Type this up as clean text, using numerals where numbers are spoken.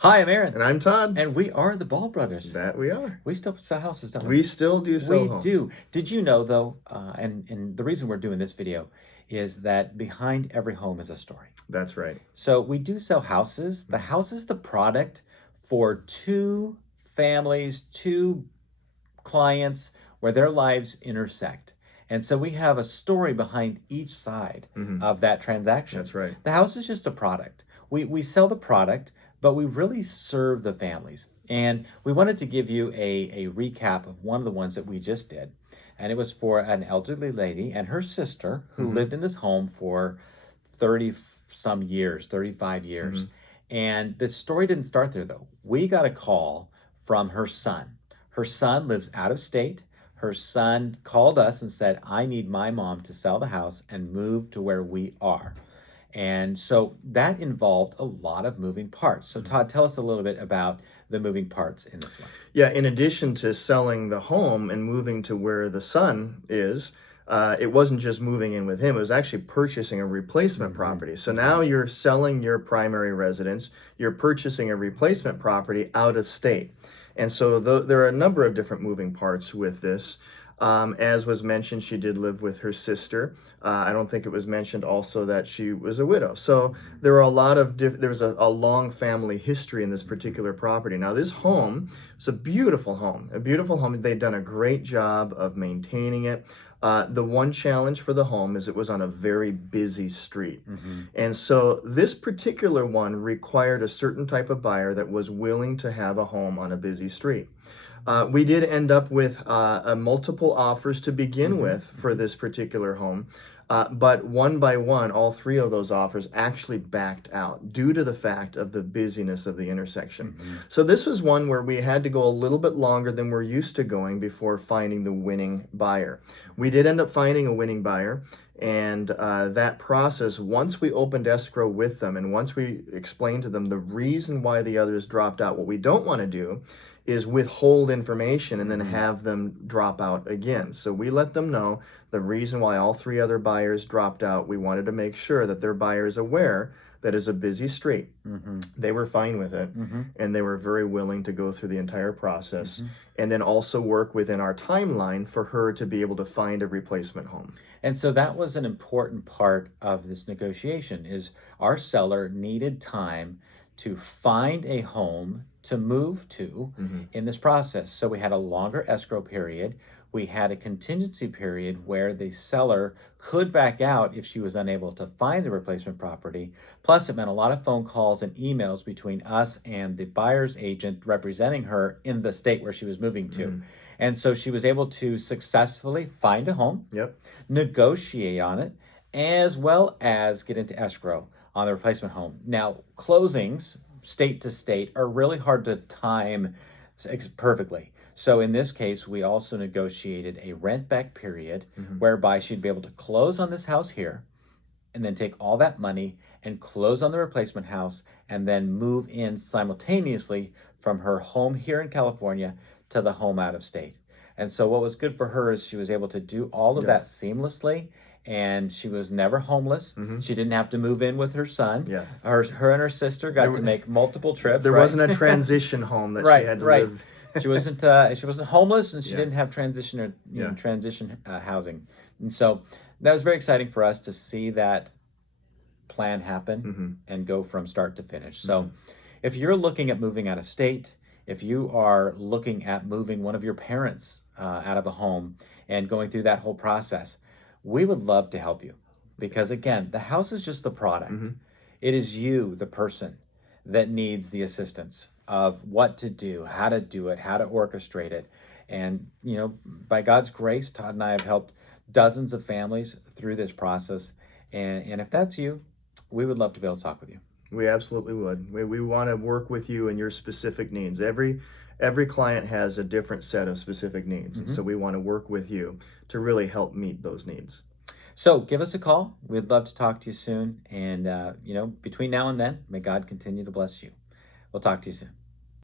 Hi, I'm Aaron, And I'm Todd. and we are the Ball Brothers. That we are. We still sell houses, don't we? We still do sell We homes. do. Did you know, though, and the reason we're doing this video is that behind every home is a story. That's right. So we do sell houses. The house is the product for two families, two clients where their lives intersect. And so we have a story behind each side of that transaction. That's right. The house is just a product. We sell the product, but we really serve the families. And we wanted to give you a recap of one of the ones that we just did. And it was for an elderly lady and her sister who lived in this home for 30 some years, 35 years. And the story didn't start there, though. We got a call from her son. Her son lives out of state. Her son called us and said, I need my mom to sell the house and move to where we are. And so that involved a lot of moving parts. So Todd, tell us a little bit about the moving parts in this one. Yeah, in addition to selling the home and moving to where the son is, it wasn't just moving in with him, it was actually purchasing a replacement property. So now you're selling your primary residence, you're purchasing a replacement property out of state. And so there are a number of different moving parts with this. As was mentioned, she did live with her sister. I don't think it was mentioned also that she was a widow. So there are a lot of there's a long family history in this particular property. Now, this home is a beautiful home. They've done a great job of maintaining it. The one challenge for the home is it was on a very busy street. And so this particular one required a certain type of buyer that was willing to have a home on a busy street. We did end up with multiple offers to begin with for this particular home, but one by one, all three of those offers actually backed out due to the fact of the busyness of the intersection. So this was one where we had to go a little bit longer than we're used to going before finding the winning buyer. We did end up finding a winning buyer. And that process, once we opened escrow with them and once we explained to them the reason why the others dropped out, what we don't want to do is withhold information and then have them drop out again. So we let them know the reason why all three other buyers dropped out. We wanted to make sure that their buyer is aware that is a busy street. They were fine with it, and they were very willing to go through the entire process and then also work within our timeline for her to be able to find a replacement home. And so that was an important part of this negotiation is our seller needed time to find a home to move to in this process. So we had a longer escrow period. We had a contingency period where the seller could back out if she was unable to find the replacement property. Plus, it meant a lot of phone calls and emails between us and the buyer's agent representing her in the state where she was moving to. And so she was able to successfully find a home, negotiate on it, as well as get into escrow on the replacement home. Now, closings, state to state, are really hard to time perfectly. So in this case, we also negotiated a rent back period whereby she'd be able to close on this house here and then take all that money and close on the replacement house and then move in simultaneously from her home here in California to the home out of state. And so what was good for her is she was able to do all of that seamlessly, and she was never homeless. She didn't have to move in with her son. Her and her sister got to make multiple trips. There wasn't a transition home that she had to live. She wasn't homeless, and she didn't have transition housing. And so that was very exciting for us to see that plan happen and go from start to finish. So if you're looking at moving out of state, if you are looking at moving one of your parents out of a home and going through that whole process, we would love to help you because, again, the house is just the product. It is you, the person, that needs the assistance of what to do, how to orchestrate it. And, you know, by God's grace, Todd and I have helped dozens of families through this process. And if that's you, we would love to be able to talk with you. We absolutely would. We want to work with you and your specific needs. Every client has a different set of specific needs. And so we want to work with you to really help meet those needs. So give us a call. We'd love to talk to you soon. And, between now and then, may God continue to bless you. We'll talk to you soon.